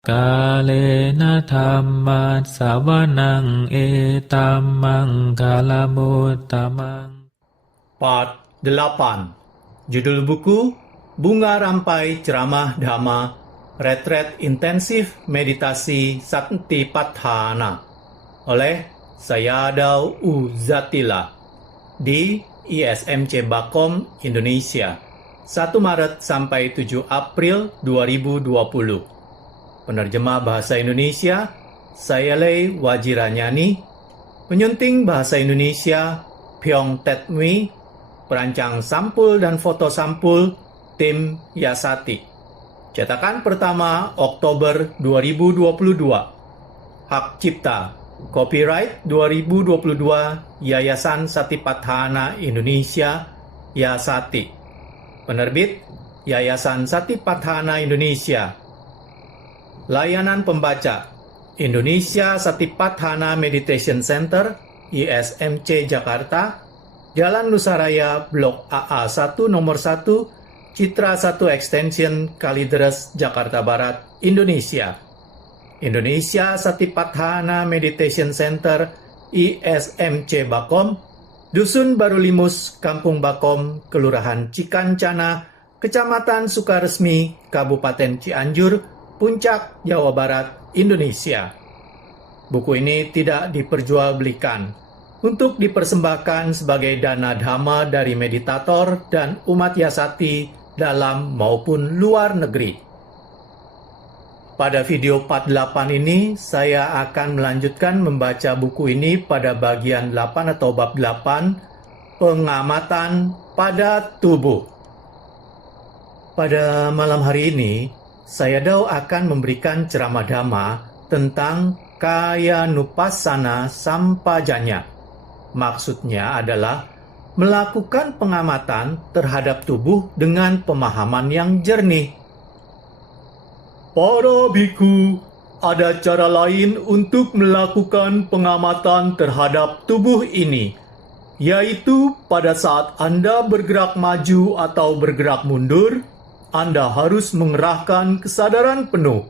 Kalena dhammat sawanang etammang kalamutamang. Part 8. Judul buku Bunga Rampai Ceramah Dhamma Retret Intensif Meditasi Satipatthana oleh Sayadaw Uzatila di ISMC Bakom, Indonesia 1 Maret sampai 7 April 2020. Penerjemah Bahasa Indonesia Sayalei Wajiranyani, penyunting Bahasa Indonesia Pyong Tet Mui, perancang sampul dan foto sampul tim Yasati. Cetakan pertama Oktober 2022. Hak cipta Copyright 2022 Yayasan Satipatthana Indonesia Yasati. Penerbit Yayasan Satipatthana Indonesia. Layanan pembaca Indonesia Satipatthana Meditation Center ISMC Jakarta, Jalan Nusaraya, Blok AA1 Nomor 1, Citra 1 Extension, Kalideres, Jakarta Barat, Indonesia. Indonesia Satipatthana Meditation Center ISMC Bakom, Dusun Baru Limus, Kampung Bakom, Kelurahan Cikancana, Kecamatan Sukaresmi, Kabupaten Cianjur, Puncak, Jawa Barat, Indonesia. Buku ini tidak diperjualbelikan untuk dipersembahkan sebagai dana dhamma dari meditator dan umat Yasati dalam maupun luar negeri. Pada video part 8 ini, saya akan melanjutkan membaca buku ini pada bagian 8 atau bab 8, pengamatan pada tubuh. Pada malam hari ini, Sayadaw akan memberikan ceramah dhamma tentang Kayanupassana Sampajanya. Maksudnya adalah melakukan pengamatan terhadap tubuh dengan pemahaman yang jernih. Para biku, ada cara lain untuk melakukan pengamatan terhadap tubuh ini, yaitu pada saat Anda bergerak maju atau bergerak mundur, Anda harus mengerahkan kesadaran penuh.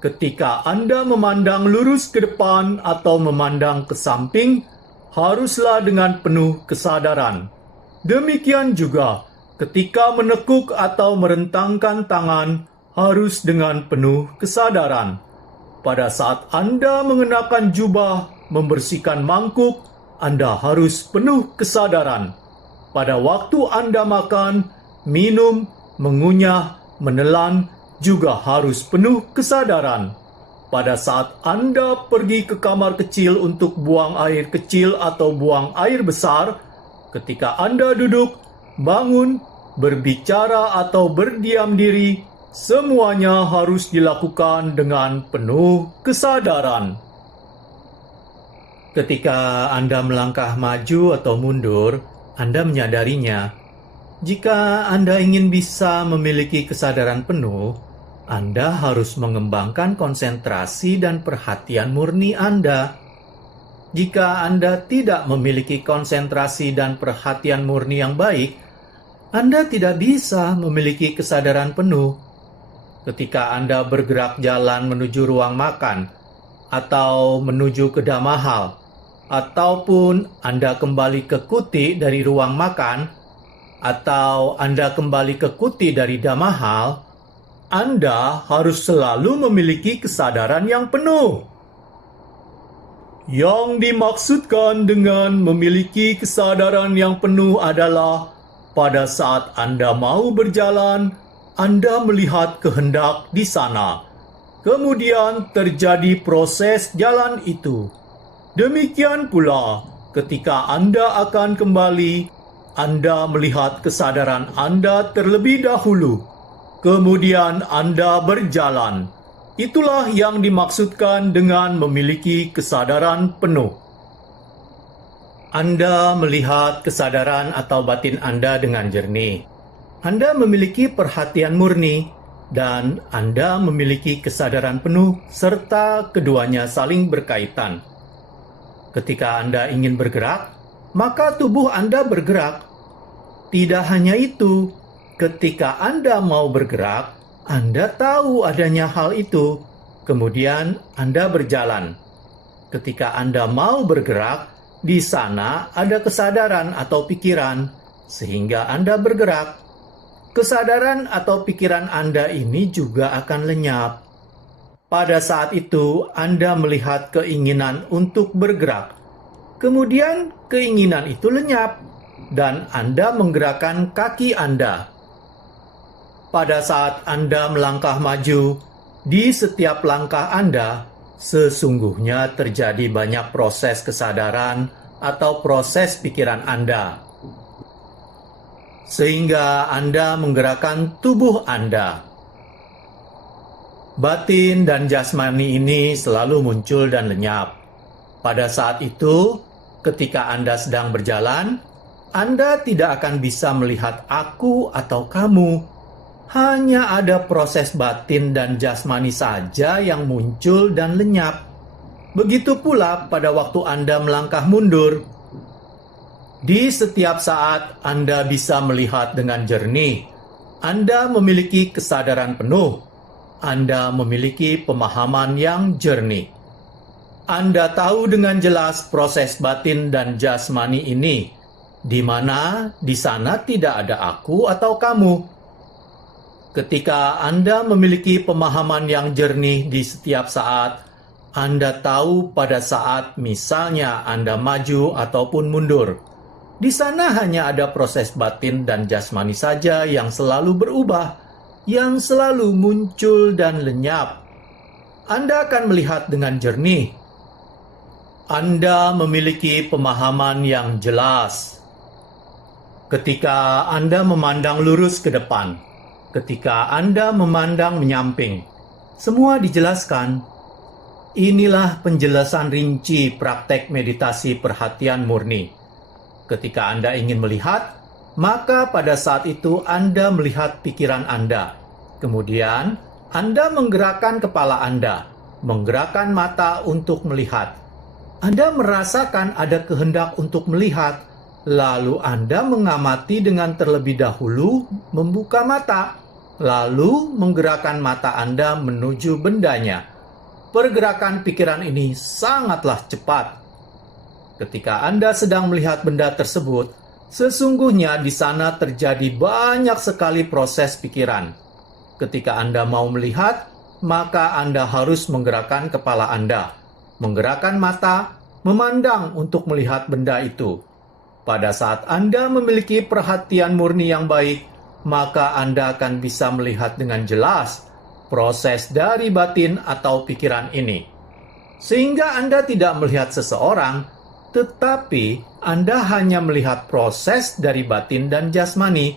Ketika Anda memandang lurus ke depan atau memandang ke samping, haruslah dengan penuh kesadaran. Demikian juga ketika menekuk atau merentangkan tangan, harus dengan penuh kesadaran. Pada saat Anda mengenakan jubah, membersihkan mangkuk, Anda harus penuh kesadaran. Pada waktu Anda makan, minum, mengunyah, menelan, juga harus penuh kesadaran. Pada saat Anda pergi ke kamar kecil untuk buang air kecil atau buang air besar, ketika Anda duduk, bangun, berbicara atau berdiam diri, semuanya harus dilakukan dengan penuh kesadaran. Ketika Anda melangkah maju atau mundur, Anda menyadarinya. Jika Anda ingin bisa memiliki kesadaran penuh, Anda harus mengembangkan konsentrasi dan perhatian murni Anda. Jika Anda tidak memiliki konsentrasi dan perhatian murni yang baik, Anda tidak bisa memiliki kesadaran penuh. Ketika Anda bergerak jalan menuju ruang makan, atau menuju ke Dhammahal, ataupun Anda kembali ke kuti dari ruang makan, atau Anda kembali ke kuti dari Dhammahal, Anda harus selalu memiliki kesadaran yang penuh. Yang dimaksudkan dengan memiliki kesadaran yang penuh adalah pada saat Anda mau berjalan, Anda melihat kehendak di sana. Kemudian terjadi proses jalan itu. Demikian pula ketika Anda akan kembali, Anda melihat kesadaran Anda terlebih dahulu. Kemudian Anda berjalan. Itulah yang dimaksudkan dengan memiliki kesadaran penuh. Anda melihat kesadaran atau batin Anda dengan jernih. Anda memiliki perhatian murni, dan Anda memiliki kesadaran penuh, serta keduanya saling berkaitan. Ketika Anda ingin bergerak, maka tubuh Anda bergerak. Tidak hanya itu, ketika Anda mau bergerak, Anda tahu adanya hal itu. Kemudian Anda berjalan. Ketika Anda mau bergerak, di sana ada kesadaran atau pikiran, sehingga Anda bergerak. Kesadaran atau pikiran Anda ini juga akan lenyap. Pada saat itu, Anda melihat keinginan untuk bergerak. Kemudian, keinginan itu lenyap, dan Anda menggerakkan kaki Anda. Pada saat Anda melangkah maju, di setiap langkah Anda, sesungguhnya terjadi banyak proses kesadaran atau proses pikiran Anda. Sehingga Anda menggerakkan tubuh Anda. Batin dan jasmani ini selalu muncul dan lenyap. Pada saat itu, ketika Anda sedang berjalan, Anda tidak akan bisa melihat aku atau kamu. Hanya ada proses batin dan jasmani saja yang muncul dan lenyap. Begitu pula pada waktu Anda melangkah mundur. Di setiap saat Anda bisa melihat dengan jernih. Anda memiliki kesadaran penuh. Anda memiliki pemahaman yang jernih. Anda tahu dengan jelas proses batin dan jasmani ini, di mana di sana tidak ada aku atau kamu. Ketika Anda memiliki pemahaman yang jernih di setiap saat, Anda tahu pada saat misalnya Anda maju ataupun mundur. Di sana hanya ada proses batin dan jasmani saja yang selalu berubah, yang selalu muncul dan lenyap. Anda akan melihat dengan jernih. Anda memiliki pemahaman yang jelas. Ketika Anda memandang lurus ke depan, ketika Anda memandang menyamping, semua dijelaskan. Inilah penjelasan rinci praktek meditasi perhatian murni. Ketika Anda ingin melihat, maka pada saat itu Anda melihat pikiran Anda. Kemudian, Anda menggerakkan kepala Anda, menggerakkan mata untuk melihat. Anda merasakan ada kehendak untuk melihat, lalu Anda mengamati dengan terlebih dahulu membuka mata, lalu menggerakkan mata Anda menuju bendanya. Pergerakan pikiran ini sangatlah cepat. Ketika Anda sedang melihat benda tersebut, sesungguhnya di sana terjadi banyak sekali proses pikiran. Ketika Anda mau melihat, maka Anda harus menggerakkan kepala Anda, menggerakkan mata, memandang untuk melihat benda itu. Pada saat Anda memiliki perhatian murni yang baik, maka Anda akan bisa melihat dengan jelas proses dari batin atau pikiran ini. Sehingga Anda tidak melihat seseorang, tetapi Anda hanya melihat proses dari batin dan jasmani.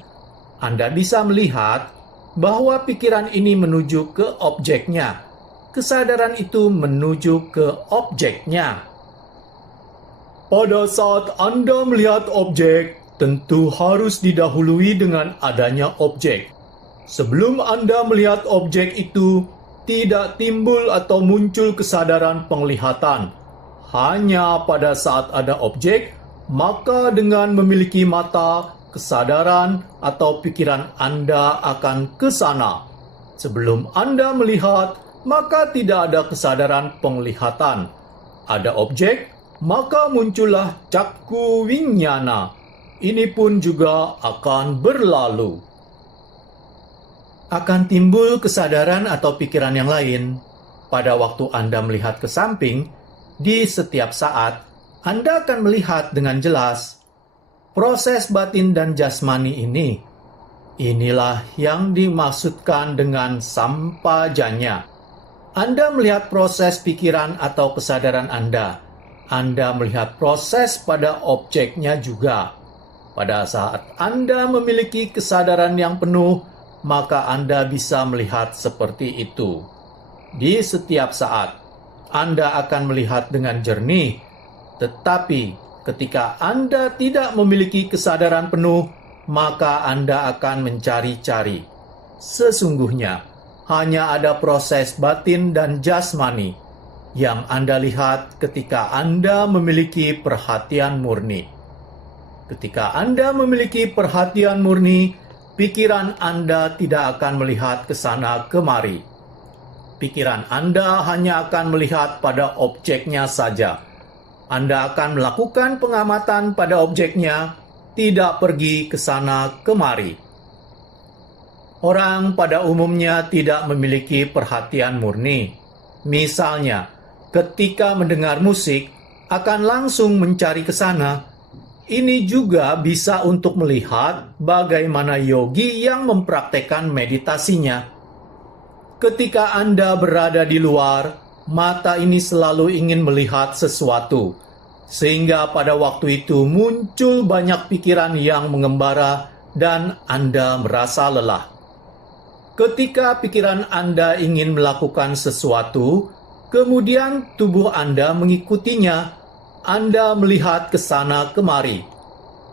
Anda bisa melihat bahwa pikiran ini menuju ke objeknya. Kesadaran itu menuju ke objeknya. Pada saat Anda melihat objek, tentu harus didahului dengan adanya objek. Sebelum Anda melihat objek itu, tidak timbul atau muncul kesadaran penglihatan. Hanya pada saat ada objek, maka dengan memiliki mata, kesadaran atau pikiran Anda akan ke sana. Sebelum Anda melihat, maka tidak ada kesadaran penglihatan. Ada objek, maka muncullah cakku winyana. Ini pun juga akan berlalu. Akan timbul kesadaran atau pikiran yang lain. Pada waktu Anda melihat ke samping, di setiap saat, Anda akan melihat dengan jelas proses batin dan jasmani ini. Inilah yang dimaksudkan dengan sampajanya. Anda melihat proses pikiran atau kesadaran Anda. Anda melihat proses pada objeknya juga. Pada saat Anda memiliki kesadaran yang penuh, maka Anda bisa melihat seperti itu. Di setiap saat, Anda akan melihat dengan jernih. Tetapi ketika Anda tidak memiliki kesadaran penuh, maka Anda akan mencari-cari. Sesungguhnya, hanya ada proses batin dan jasmani yang Anda lihat ketika Anda memiliki perhatian murni. Ketika Anda memiliki perhatian murni, pikiran Anda tidak akan melihat ke sana kemari. pikiran Anda hanya akan melihat pada objeknya saja. Anda akan melakukan pengamatan pada objeknya, tidak pergi ke sana kemari. Orang pada umumnya tidak memiliki perhatian murni. Misalnya, ketika mendengar musik, akan langsung mencari ke sana. Ini juga bisa untuk melihat bagaimana yogi yang mempraktekkan meditasinya. Ketika Anda berada di luar, mata ini selalu ingin melihat sesuatu, sehingga pada waktu itu muncul banyak pikiran yang mengembara dan Anda merasa lelah. Ketika pikiran Anda ingin melakukan sesuatu, kemudian tubuh Anda mengikutinya, Anda melihat ke sana kemari.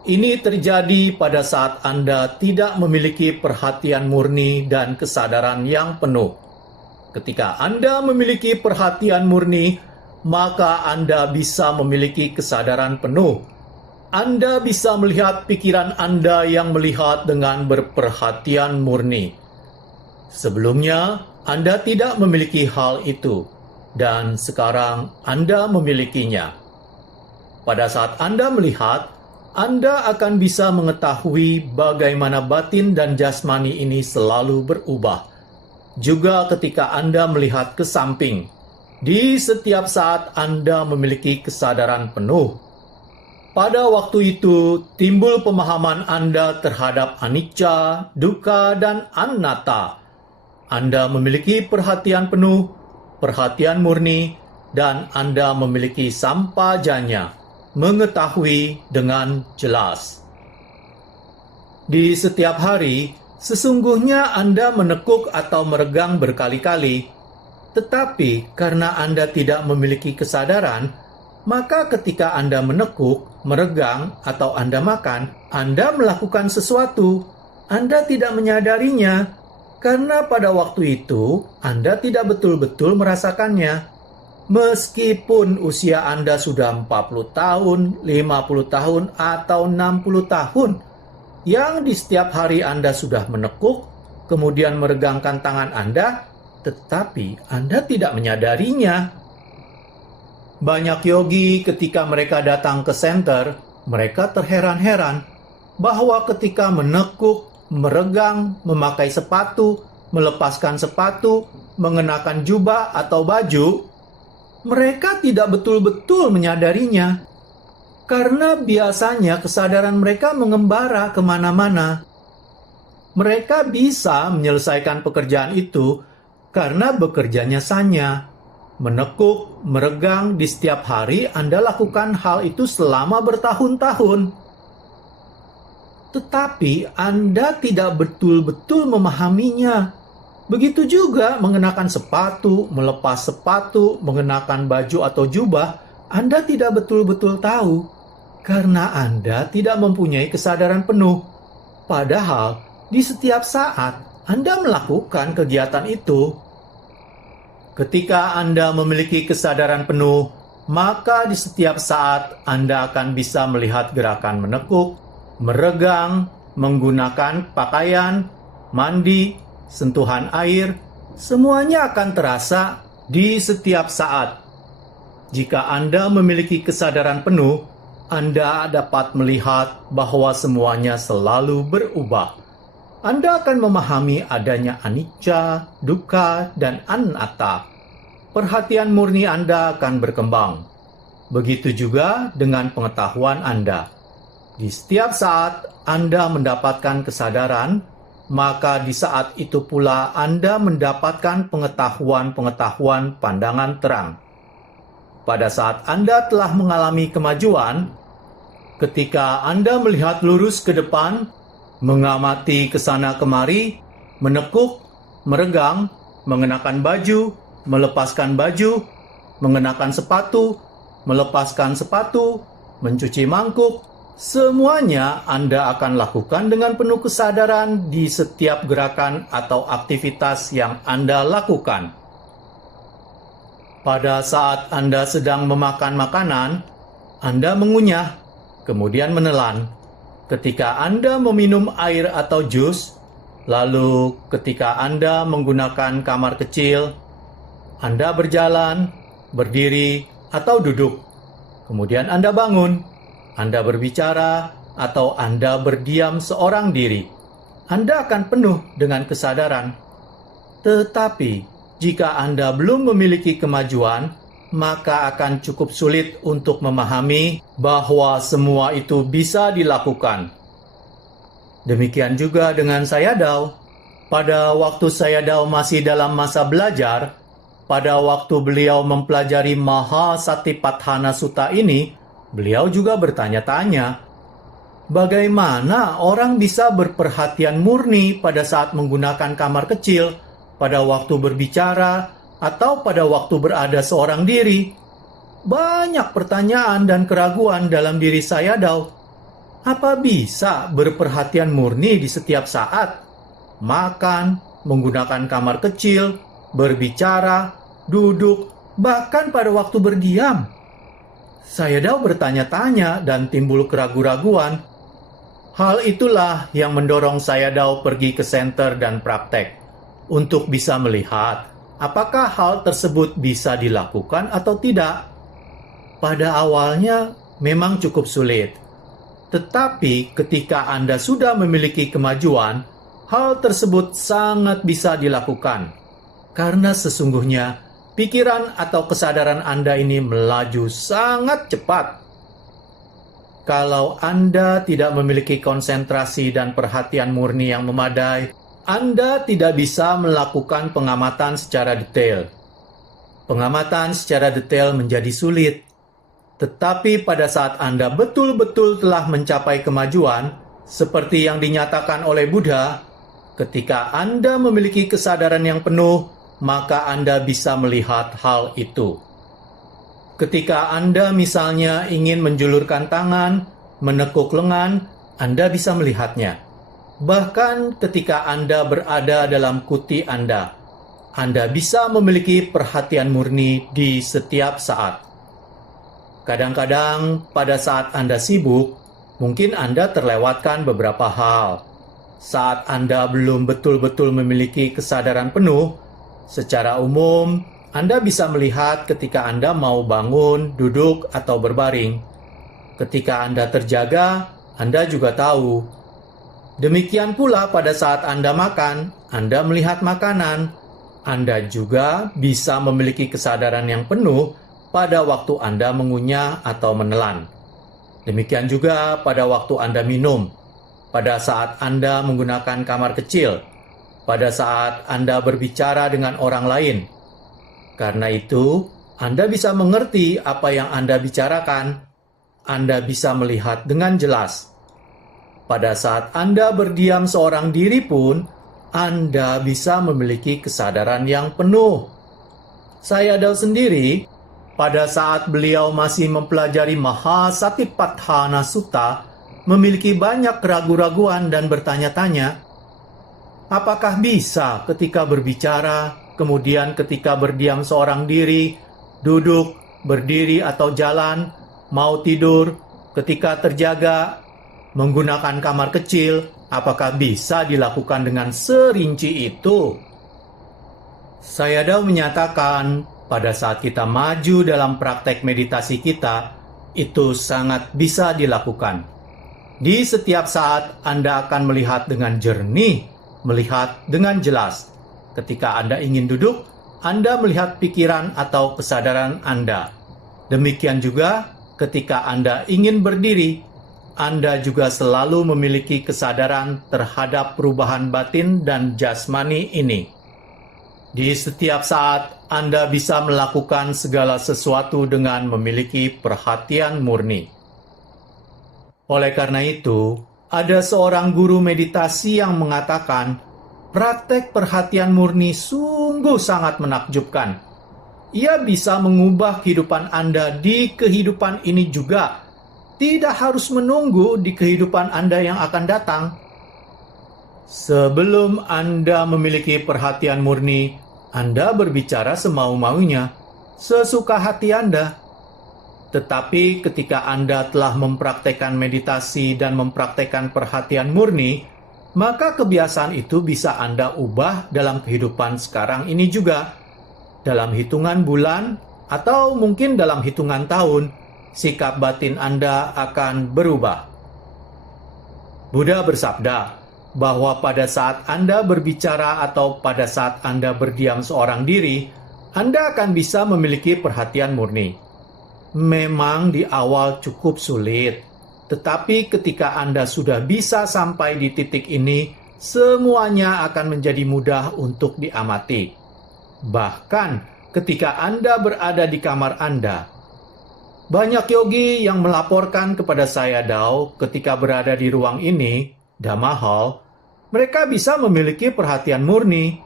Ini terjadi pada saat Anda tidak memiliki perhatian murni dan kesadaran yang penuh. Ketika Anda memiliki perhatian murni, maka Anda bisa memiliki kesadaran penuh. Anda bisa melihat pikiran Anda yang melihat dengan berperhatian murni. Sebelumnya, Anda tidak memiliki hal itu, dan sekarang Anda memilikinya. Pada saat Anda melihat, Anda akan bisa mengetahui bagaimana batin dan jasmani ini selalu berubah. Juga ketika Anda melihat ke samping, di setiap saat Anda memiliki kesadaran penuh. Pada waktu itu, timbul pemahaman Anda terhadap anicca, dukkha, dan anatta. Anda memiliki perhatian penuh, perhatian murni, dan Anda memiliki sampajanya, mengetahui dengan jelas. Di setiap hari, sesungguhnya Anda menekuk atau meregang berkali-kali, tetapi karena Anda tidak memiliki kesadaran, maka ketika Anda menekuk, meregang, atau Anda makan, Anda melakukan sesuatu. Anda tidak menyadarinya, karena pada waktu itu Anda tidak betul-betul merasakannya. Meskipun usia Anda sudah 40 tahun, 50 tahun, atau 60 tahun, yang di setiap hari Anda sudah menekuk, kemudian meregangkan tangan Anda, tetapi Anda tidak menyadarinya. Banyak yogi ketika mereka datang ke senter, mereka terheran-heran bahwa ketika menekuk, meregang, memakai sepatu, melepaskan sepatu, mengenakan jubah atau baju, mereka tidak betul-betul menyadarinya. Karena biasanya kesadaran mereka mengembara kemana-mana. Mereka bisa menyelesaikan pekerjaan itu karena bekerjanya sanya. Menekuk, meregang di setiap hari Anda lakukan hal itu selama bertahun-tahun. Tetapi Anda tidak betul-betul memahaminya. Begitu juga mengenakan sepatu, melepas sepatu, mengenakan baju atau jubah, Anda tidak betul-betul tahu. Karena Anda tidak mempunyai kesadaran penuh. Padahal, di setiap saat Anda melakukan kegiatan itu. Ketika Anda memiliki kesadaran penuh, maka di setiap saat Anda akan bisa melihat gerakan menekuk, meregang, menggunakan pakaian, mandi, sentuhan air, semuanya akan terasa di setiap saat. Jika Anda memiliki kesadaran penuh, Anda dapat melihat bahwa semuanya selalu berubah. Anda akan memahami adanya anicca, dukkha, dan anatta. Perhatian murni Anda akan berkembang. Begitu juga dengan pengetahuan Anda. Di setiap saat Anda mendapatkan kesadaran, maka di saat itu pula Anda mendapatkan pengetahuan-pengetahuan pandangan terang. Pada saat Anda telah mengalami kemajuan, ketika Anda melihat lurus ke depan, mengamati ke sana kemari, menekuk, meregang, mengenakan baju, melepaskan baju, mengenakan sepatu, melepaskan sepatu, mencuci mangkuk, semuanya Anda akan lakukan dengan penuh kesadaran di setiap gerakan atau aktivitas yang Anda lakukan. Pada saat Anda sedang memakan makanan, Anda mengunyah, kemudian menelan. Ketika Anda meminum air atau jus, lalu ketika Anda menggunakan kamar kecil, Anda berjalan, berdiri, atau duduk. Kemudian Anda bangun, Anda berbicara, atau Anda berdiam seorang diri. Anda akan penuh dengan kesadaran. Tetapi, jika Anda belum memiliki kemajuan, maka akan cukup sulit untuk memahami bahwa semua itu bisa dilakukan. Demikian juga dengan Sayadaw. Pada waktu Sayadaw masih dalam masa belajar, pada waktu beliau mempelajari Mahasatipatthana Sutta ini, beliau juga bertanya-tanya, bagaimana orang bisa berperhatian murni pada saat menggunakan kamar kecil, pada waktu berbicara, atau pada waktu berada seorang diri? Banyak pertanyaan dan keraguan dalam diri Sayadaw. Apa bisa berperhatian murni di setiap saat? Makan, menggunakan kamar kecil, berbicara, duduk, bahkan pada waktu berdiam. Sayadaw bertanya-tanya dan timbul keraguan-raguan. Hal itulah yang mendorong Sayadaw pergi ke senter dan praktek untuk bisa melihat apakah hal tersebut bisa dilakukan atau tidak. Pada awalnya memang cukup sulit. Tetapi ketika Anda sudah memiliki kemajuan, hal tersebut sangat bisa dilakukan. Karena sesungguhnya pikiran atau kesadaran Anda ini melaju sangat cepat. Kalau Anda tidak memiliki konsentrasi dan perhatian murni yang memadai, Anda tidak bisa melakukan pengamatan secara detail. Pengamatan secara detail menjadi sulit. Tetapi pada saat Anda betul-betul telah mencapai kemajuan, seperti yang dinyatakan oleh Buddha, ketika Anda memiliki kesadaran yang penuh, maka Anda bisa melihat hal itu. Ketika Anda misalnya ingin menjulurkan tangan, menekuk lengan, Anda bisa melihatnya. Bahkan ketika Anda berada dalam kuti Anda bisa memiliki perhatian murni di setiap saat. Kadang-kadang pada saat Anda sibuk, mungkin Anda terlewatkan beberapa hal. Saat Anda belum betul-betul memiliki kesadaran penuh, secara umum, Anda bisa melihat ketika Anda mau bangun, duduk, atau berbaring. Ketika Anda terjaga, Anda juga tahu. Demikian pula pada saat Anda makan, Anda melihat makanan. Anda juga bisa memiliki kesadaran yang penuh pada waktu Anda mengunyah atau menelan. Demikian juga pada waktu Anda minum, pada saat Anda menggunakan kamar kecil, pada saat Anda berbicara dengan orang lain. Karena itu, Anda bisa mengerti apa yang Anda bicarakan. Anda bisa melihat dengan jelas. Pada saat Anda berdiam seorang diri pun, Anda bisa memiliki kesadaran yang penuh. Sayadaw sendiri, pada saat beliau masih mempelajari Mahasatipatthana Sutta, memiliki banyak keraguan-raguan dan bertanya-tanya, apakah bisa ketika berbicara, kemudian ketika berdiam seorang diri, duduk, berdiri atau jalan, mau tidur, ketika terjaga, menggunakan kamar kecil, apakah bisa dilakukan dengan serinci itu? Sayadaw menyatakan, pada saat kita maju dalam praktek meditasi kita, itu sangat bisa dilakukan. Di setiap saat Anda akan melihat dengan jernih, melihat dengan jelas. Ketika Anda ingin duduk, Anda melihat pikiran atau kesadaran Anda. Demikian juga ketika Anda ingin berdiri, Anda juga selalu memiliki kesadaran terhadap perubahan batin dan jasmani ini. Di setiap saat, Anda bisa melakukan segala sesuatu dengan memiliki perhatian murni. Oleh karena itu, ada seorang guru meditasi yang mengatakan, praktek perhatian murni sungguh sangat menakjubkan. Ia bisa mengubah kehidupan Anda di kehidupan ini juga. Tidak harus menunggu di kehidupan Anda yang akan datang. Sebelum Anda memiliki perhatian murni, Anda berbicara semau-maunya, sesuka hati Anda. Tetapi ketika Anda telah mempraktekkan meditasi dan mempraktekkan perhatian murni, maka kebiasaan itu bisa Anda ubah dalam kehidupan sekarang ini juga. dalam hitungan bulan, atau mungkin dalam hitungan tahun, sikap batin Anda akan berubah. Buddha bersabda bahwa pada saat Anda berbicara atau pada saat Anda berdiam seorang diri, Anda akan bisa memiliki perhatian murni. Memang di awal cukup sulit, tetapi ketika Anda sudah bisa sampai di titik ini, semuanya akan menjadi mudah untuk diamati. Bahkan ketika Anda berada di kamar Anda, banyak yogi yang melaporkan kepada saya, Dao, ketika berada di ruang ini, Dhamma Hall, mereka bisa memiliki perhatian murni.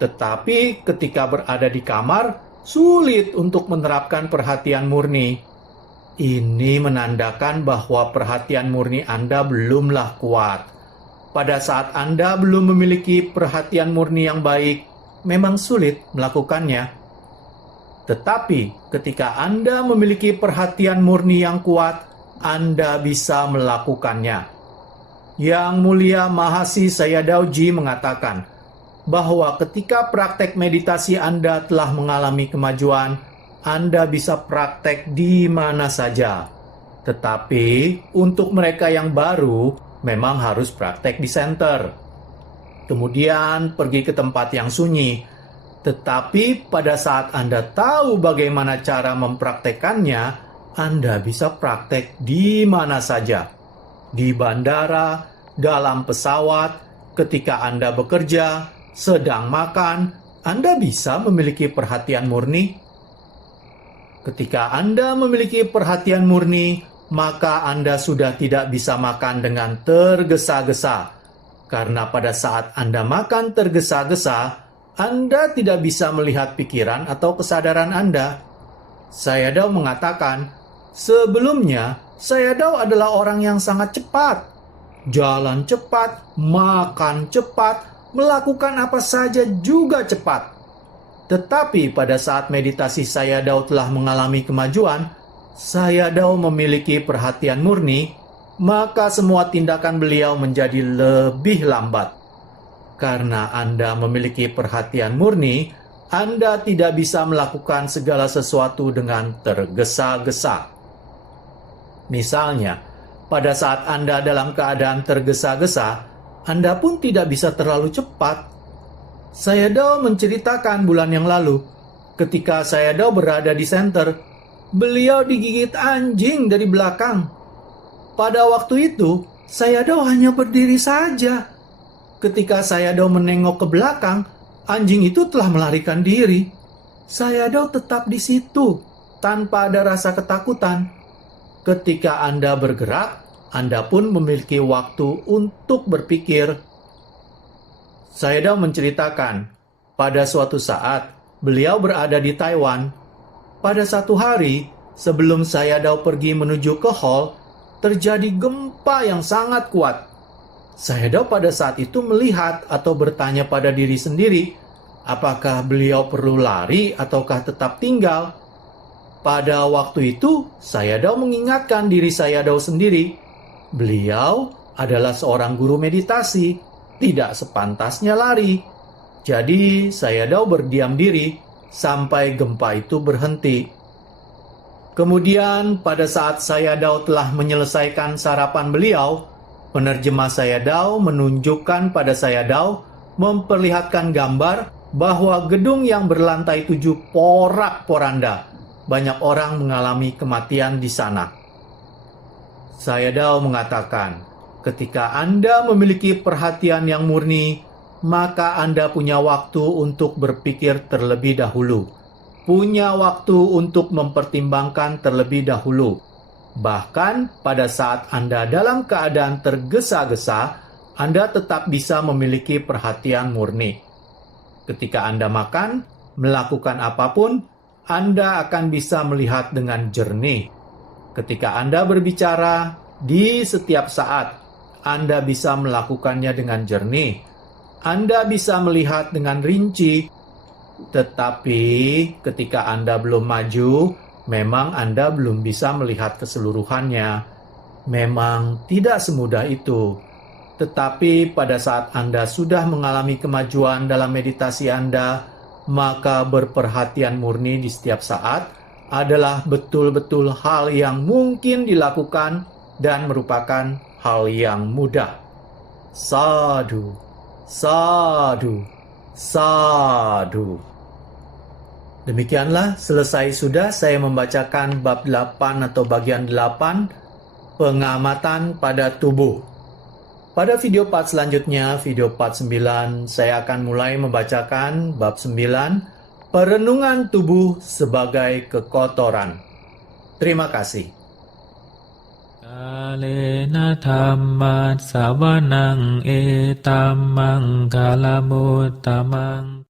Tetapi ketika berada di kamar, sulit untuk menerapkan perhatian murni. Ini menandakan bahwa perhatian murni Anda belumlah kuat. Pada saat Anda belum memiliki perhatian murni yang baik, memang sulit melakukannya. Tetapi ketika Anda memiliki perhatian murni yang kuat, Anda bisa melakukannya. Yang Mulia Mahasi Sayadaw Ji mengatakan bahwa ketika praktek meditasi Anda telah mengalami kemajuan, Anda bisa praktek di mana saja. Tetapi untuk mereka yang baru, memang harus praktek di center. Kemudian pergi ke tempat yang sunyi. Tetapi pada saat Anda tahu bagaimana cara mempraktekannya, Anda bisa praktek di mana saja. Di bandara, dalam pesawat, ketika Anda bekerja, sedang makan, Anda bisa memiliki perhatian murni. Ketika Anda memiliki perhatian murni, maka Anda sudah tidak bisa makan dengan tergesa-gesa. Karena pada saat Anda makan tergesa-gesa, Anda tidak bisa melihat pikiran atau kesadaran Anda. Sayadaw mengatakan, sebelumnya Sayadaw adalah orang yang sangat cepat. Jalan cepat, makan cepat, melakukan apa saja juga cepat. Tetapi pada saat meditasi Sayadaw telah mengalami kemajuan, Sayadaw memiliki perhatian murni, maka semua tindakan beliau menjadi lebih lambat. Karena Anda memiliki perhatian murni, Anda tidak bisa melakukan segala sesuatu dengan tergesa-gesa. Misalnya, pada saat Anda dalam keadaan tergesa-gesa, Anda pun tidak bisa terlalu cepat. Sayadaw menceritakan bulan yang lalu, ketika Sayadaw berada di center, beliau digigit anjing dari belakang. Pada waktu itu, Sayadaw hanya berdiri saja. Ketika Sayadaw menengok ke belakang, anjing itu telah melarikan diri. Sayadaw tetap di situ, tanpa ada rasa ketakutan. Ketika Anda bergerak, Anda pun memiliki waktu untuk berpikir. Sayadaw menceritakan, pada suatu saat, beliau berada di Taiwan. Pada satu hari, sebelum Sayadaw pergi menuju ke hall, terjadi gempa yang sangat kuat. Sayadaw pada saat itu melihat atau bertanya pada diri sendiri, apakah beliau perlu lari ataukah tetap tinggal? Pada waktu itu, Sayadaw mengingatkan diri Sayadaw sendiri. Beliau adalah seorang guru meditasi, tidak sepantasnya lari. Jadi, Sayadaw berdiam diri sampai gempa itu berhenti. Kemudian, pada saat Sayadaw telah menyelesaikan sarapan beliau, penerjemah Sayadaw menunjukkan pada Sayadaw, memperlihatkan gambar bahwa gedung yang berlantai 7 porak-poranda. Banyak orang mengalami kematian di sana. Sayadaw mengatakan, ketika Anda memiliki perhatian yang murni, maka Anda punya waktu untuk berpikir terlebih dahulu. Punya waktu untuk mempertimbangkan terlebih dahulu. Bahkan pada saat Anda dalam keadaan tergesa-gesa, Anda tetap bisa memiliki perhatian murni. Ketika Anda makan, melakukan apapun, Anda akan bisa melihat dengan jernih. Ketika Anda berbicara, di setiap saat, Anda bisa melakukannya dengan jernih. Anda bisa melihat dengan rinci. Tetapi ketika Anda belum maju, memang Anda belum bisa melihat keseluruhannya. Memang tidak semudah itu. Tetapi pada saat Anda sudah mengalami kemajuan dalam meditasi Anda, maka berperhatian murni di setiap saat adalah betul-betul hal yang mungkin dilakukan dan merupakan hal yang mudah. Sadu, sadu, sadu. Demikianlah selesai sudah saya membacakan bab 8 atau bagian 8, pengamatan pada tubuh. Pada video part selanjutnya, video part 9, saya akan mulai membacakan bab 9, perenungan tubuh sebagai kekotoran. Terima kasih. Kalena dhamma savanang etammang kalamutamang